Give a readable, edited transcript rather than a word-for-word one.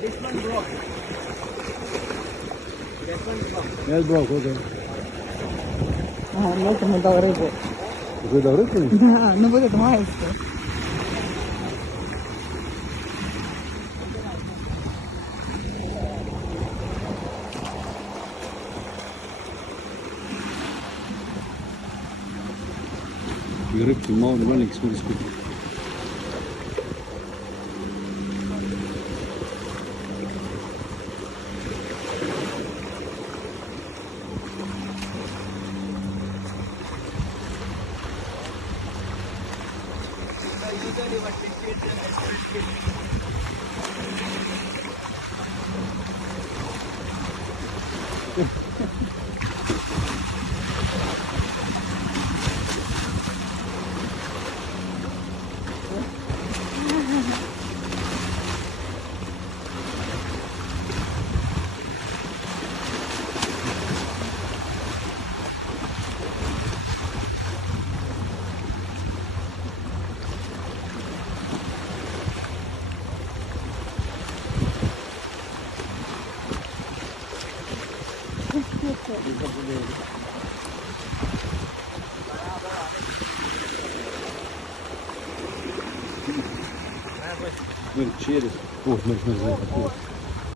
This one broke. That one broke. Yes, bro, okay. No te monta greco. Вы добрый? Да, ну вот это маестро. И рыбки мало, маленькие, смотри, сколько. Usually what we feed them is Смотри, через. О, смотри, смотри, смотри.